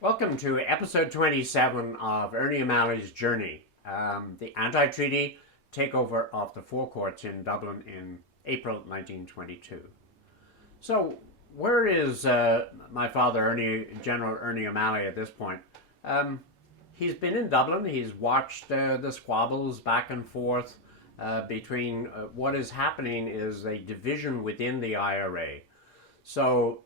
Welcome to episode 27 of Ernie O'Malley's Journey, the anti-treaty takeover of the forecourts in Dublin in April 1922. So, where is my father, General Ernie O'Malley, at this point? He's been in Dublin. He's watched the squabbles back and forth between what is happening is a division within the IRA. So,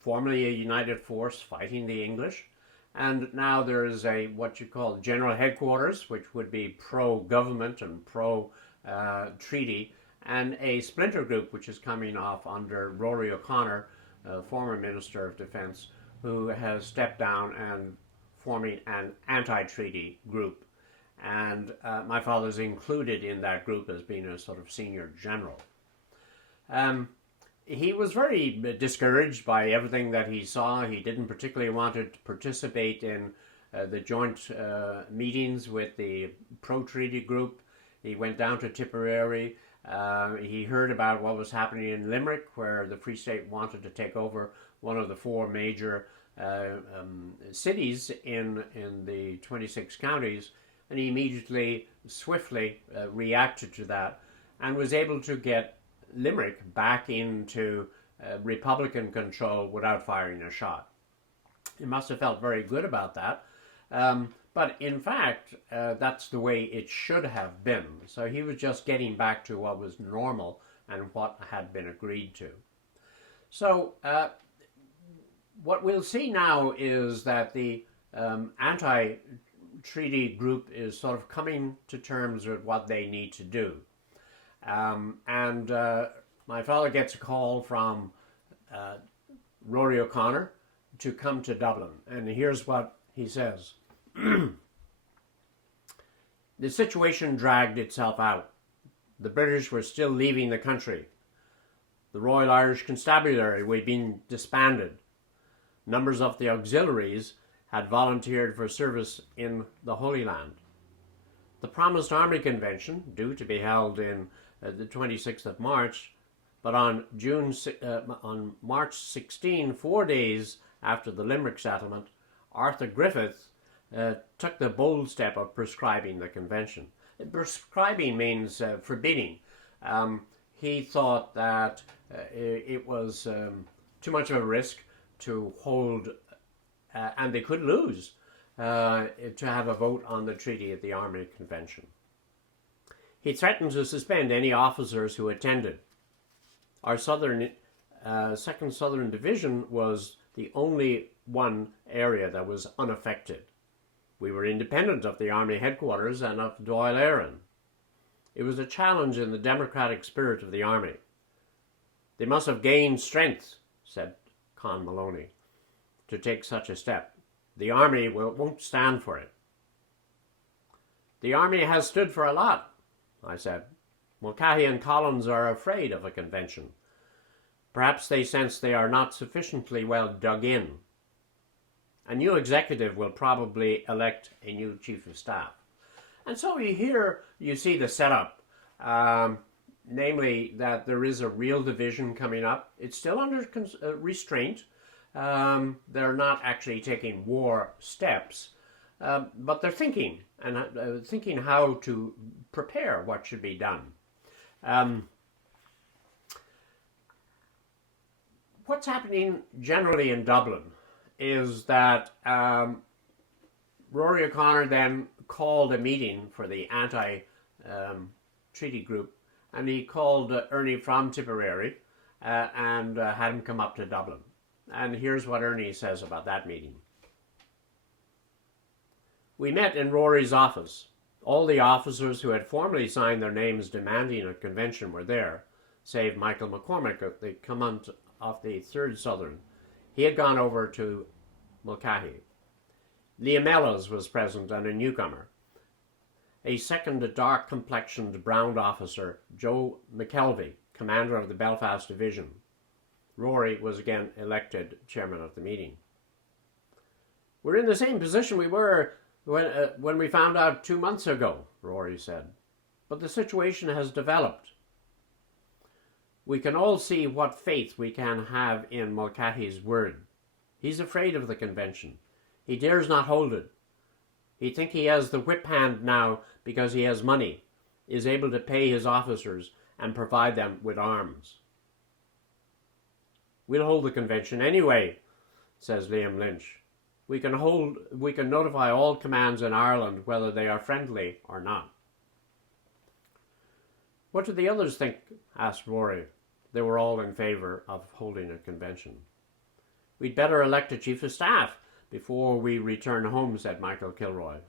formerly a united force fighting the English. And now there is a what you call general headquarters, which would be pro-government and pro-treaty, and a splinter group which is coming off under Rory O'Connor, former Minister of Defence, who has stepped down and forming an anti-treaty group. And my father's included in that group as being a sort of senior general. He was very discouraged by everything that he saw. He didn't particularly want to participate in the joint meetings with the pro-treaty group. He went down to Tipperary. He heard about what was happening in Limerick, where the Free State wanted to take over one of the four major cities in the 26 counties, and he immediately, swiftly reacted to that and was able to get Limerick back into Republican control without firing a shot. He must have felt very good about that. But in fact, that's the way it should have been. So he was just getting back to what was normal and what had been agreed to. So what we'll see now is that the anti-treaty group is sort of coming to terms with what they need to do. My father gets a call from Rory O'Connor to come to Dublin. And here's what he says. The situation dragged itself out. The British were still leaving the country. The Royal Irish Constabulary had been disbanded. Numbers of the auxiliaries had volunteered for service in the Holy Land. The promised Army Convention, due to be held in the 26th of March, but on March 16, 4 days after the Limerick settlement, Arthur Griffith took the bold step of prescribing the convention. Prescribing means forbidding. He thought that it was too much of a risk to hold, and they could lose, to have a vote on the treaty at the Army Convention. He threatened to suspend any officers who attended. Our Second Southern Division was the only one area that was unaffected. We were independent of the Army headquarters and of Dáil Éireann. It was a challenge in the democratic spirit of the Army. They must have gained strength, said Con Maloney, to take such a step. The Army won't stand for it. The Army has stood for a lot, I said. Mulcahy and Collins are afraid of a convention. Perhaps they sense they are not sufficiently well dug in. A new executive will probably elect a new chief of staff. And so you see the setup, namely that there is a real division coming up. It's still under restraint. They're not actually taking war steps, but they're thinking, and thinking how to prepare what should be done. What's happening generally in Dublin is that Rory O'Connor then called a meeting for the anti-treaty group, and he called Ernie from Tipperary and had him come up to Dublin. And here's what Ernie says about that meeting. We met in Rory's office. All the officers who had formally signed their names demanding a convention were there, save Michael McCormick, the commandant of the 3rd Southern. He had gone over to Mulcahy. Liam Mellows was present and a newcomer. A second dark-complexioned brown officer, Joe McKelvey, commander of the Belfast Division. Rory was again elected chairman of the meeting. "We're in the same position we were when we found out 2 months ago," Rory said. "But the situation has developed. We can all see what faith we can have in Mulcahy's word. He's afraid of the convention. He dares not hold it. He thinks he has the whip hand now because he has money, is able to pay his officers and provide them with arms." "We'll hold the convention anyway," says Liam Lynch. We can notify all commands in Ireland whether they are friendly or not." "What do the others think?" asked Rory. They were all in favour of holding a convention. "We'd better elect a chief of staff before we return home," said Michael Kilroy.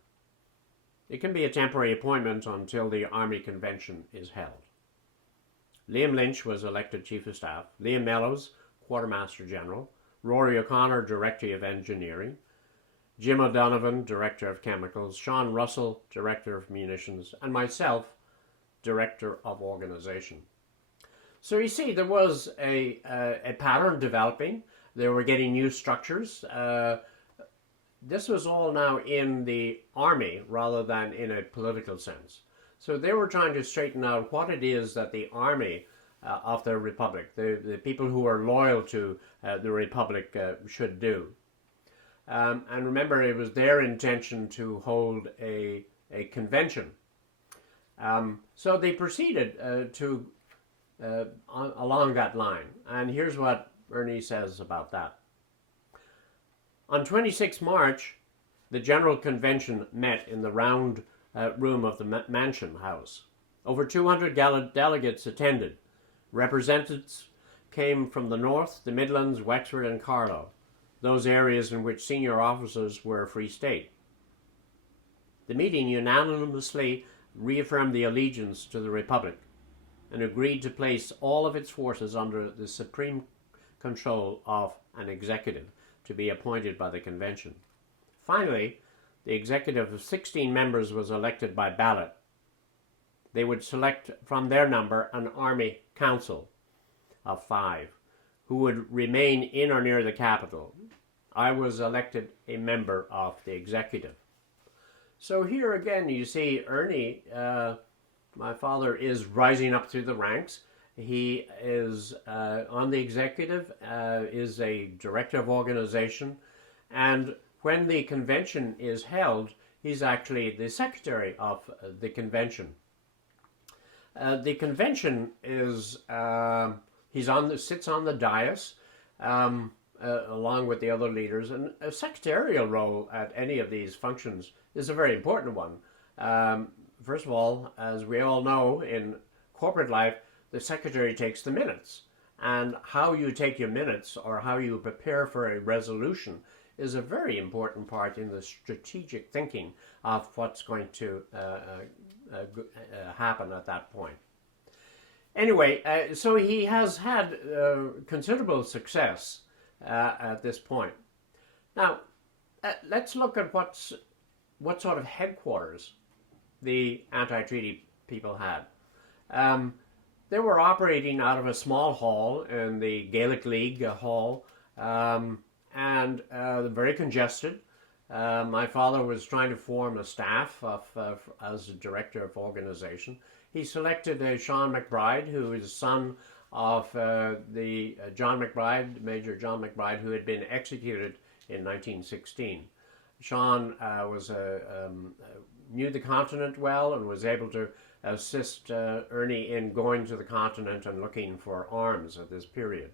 "It can be a temporary appointment until the Army Convention is held." Liam Lynch was elected Chief of Staff, Liam Mellows, Quartermaster General, Rory O'Connor, Director of Engineering, Jim O'Donovan, Director of Chemicals, Sean Russell, Director of Munitions, and myself, Director of Organisation. So you see, there was a pattern developing. They were getting new structures. This was all now in the army rather than in a political sense. So they were trying to straighten out what it is that the army of the Republic, the people who are loyal to the Republic, should do. And remember, it was their intention to hold a convention. So they proceeded along that line. And here's what Ernie says about that. On 26 March, the General Convention met in the round room of the Mansion House. Over 200 delegates attended. Representatives came from the North, the Midlands, Wexford and Carlow, those areas in which senior officers were a free state. The meeting unanimously reaffirmed the allegiance to the Republic and agreed to place all of its forces under the supreme control of an executive to be appointed by the convention. Finally, the executive of 16 members was elected by ballot. They would select from their number an army council of 5 who would remain in or near the capital. I was elected a member of the executive. So here again you see Ernie, my father, is rising up through the ranks. He is on the executive, is a director of organization, and when the convention is held, he's actually the secretary of the convention. The convention is sits on the dais along with the other leaders, and a secretarial role at any of these functions is a very important one. First of all, as we all know, in corporate life, the secretary takes the minutes, and how you take your minutes or how you prepare for a resolution is a very important part in the strategic thinking of what's going to happen at that point. Anyway, so he has had considerable success at this point. Now, let's look at what sort of headquarters the anti-treaty people had. They were operating out of a small hall in the Gaelic League hall, and very congested. My father was trying to form a staff as a director of organization. He selected Sean McBride, who is son of John McBride, Major John McBride, who had been executed in 1916. Sean knew the continent well and was able to assist Ernie in going to the continent and looking for arms at this period.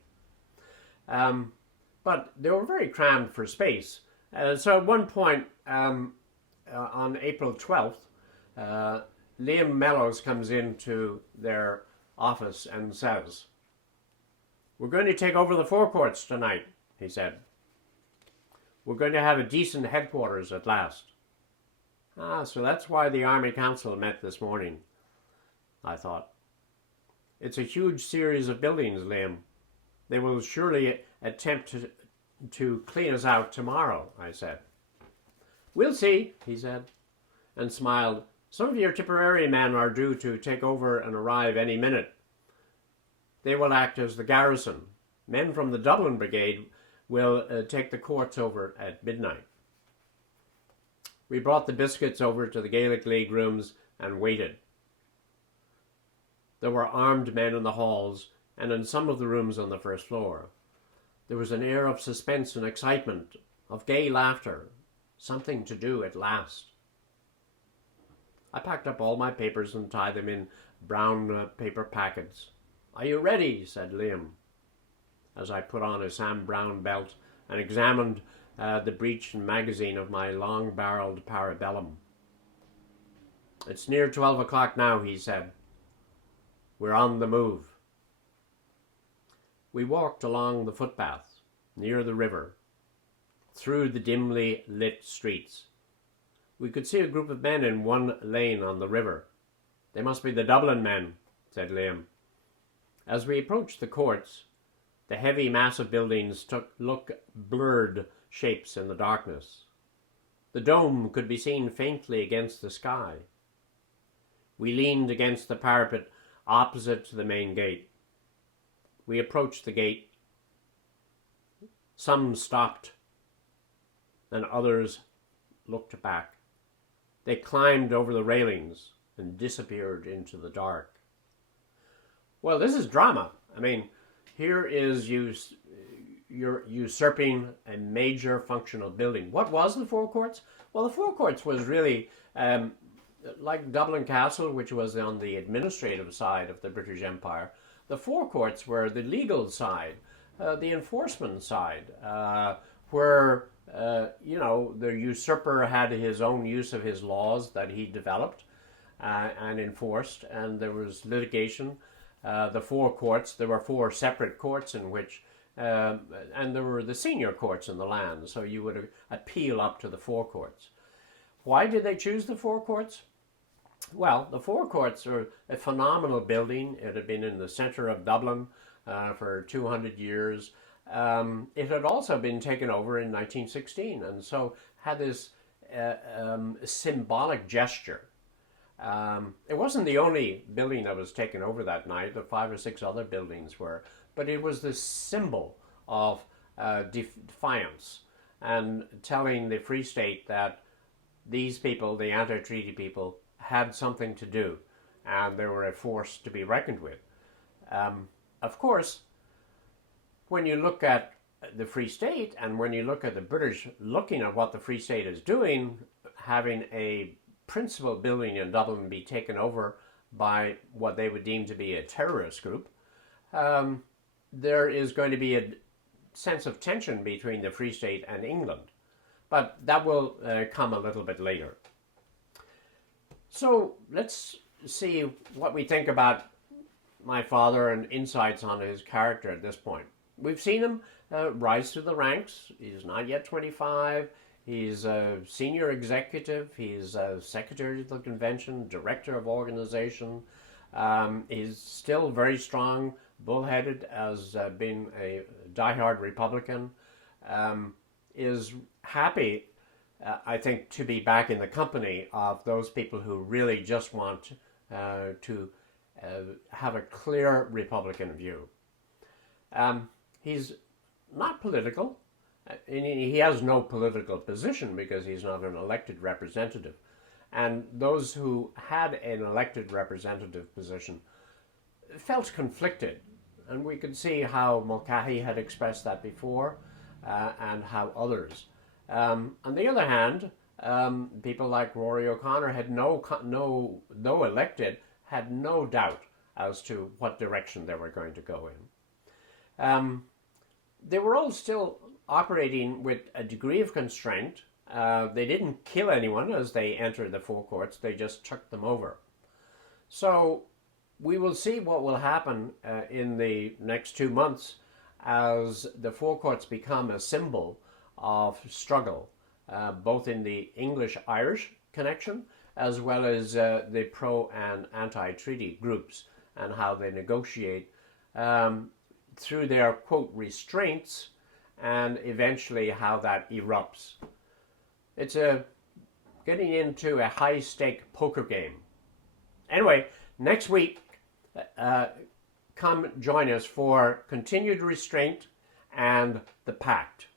But they were very crammed for space. So at one point, on April 12th, Liam Mellows comes into their office and says, "We're going to take over the forecourts tonight," he said. "We're going to have a decent headquarters at last." So that's why the Army Council met this morning, I thought. It's a huge series of buildings, Liam. They will surely attempt to clean us out tomorrow, I said. We'll see, he said, and smiled. Some of your Tipperary men are due to take over and arrive any minute. They will act as the garrison. Men from the Dublin Brigade will take the courts over at midnight. We brought the biscuits over to the Gaelic League rooms and waited. There were armed men in the halls and in some of the rooms on the first floor. There was an air of suspense and excitement, of gay laughter, something to do at last. I packed up all my papers and tied them in brown paper packets. Are you ready? Said Liam, as I put on a Sam Brown belt and examined the breech and magazine of my long-barreled Parabellum. It's near 12 o'clock now, he said. We're on the move. We walked along the footpath, near the river, through the dimly lit streets. We could see a group of men in one lane on the river. They must be the Dublin men, said Liam. As we approached the courts, the heavy mass of buildings looked blurred shapes in the darkness. The dome could be seen faintly against the sky. We leaned against the parapet opposite to the main gate. We approached the gate. Some stopped, and others looked back. They climbed over the railings and disappeared into the dark. Well, this is drama. I mean, here is you're usurping a major functional building. What was the Four Courts? Well, the Four Courts was really like Dublin Castle, which was on the administrative side of the British Empire. The Four Courts were the legal side, the enforcement side, where the usurper had his own use of his laws that he developed and enforced, and there was litigation. The Four Courts, there were four separate courts in which, and there were the senior courts in the land, so you would appeal up to the Four Courts. Why did they choose the Four Courts? Well, the Four Courts are a phenomenal building. It had been in the centre of Dublin for 200 years. It had also been taken over in 1916, and so had this symbolic gesture. It wasn't the only building that was taken over that night. The 5 or 6 other buildings were, but it was the symbol of defiance and telling the Free State that these people, the anti-treaty people, had something to do, and they were a force to be reckoned with. Of course, when you look at the Free State and when you look at the British looking at what the Free State is doing, having a principal building in Dublin be taken over by what they would deem to be a terrorist group, there is going to be a sense of tension between the Free State and England. But that will come a little bit later. So let's see what we think about my father and insights on his character at this point. We've seen him rise through the ranks. He's not yet 25. He's a senior executive. He's a secretary of the convention, director of organization. He's still very strong, bullheaded, as being a diehard Republican. Is happy, I think, to be back in the company of those people who really just want to have a clear Republican view. He's not political. He has no political position because he's not an elected representative. And those who had an elected representative position felt conflicted. And we could see how Mulcahy had expressed that before, and how others. On the other hand, people like Rory O'Connor had though elected, had no doubt as to what direction they were going to go in. They were all still operating with a degree of constraint. They didn't kill anyone as they entered the Four Courts, they just chucked them over. So we will see what will happen in the next 2 months as the Four Courts become a symbol of struggle, both in the English-Irish connection as well as the pro and anti-treaty groups, and how they negotiate through their, quote, restraints and eventually how that erupts. It's getting into a high-stake poker game. Anyway, next week, come join us for Continued Restraint and The Pact.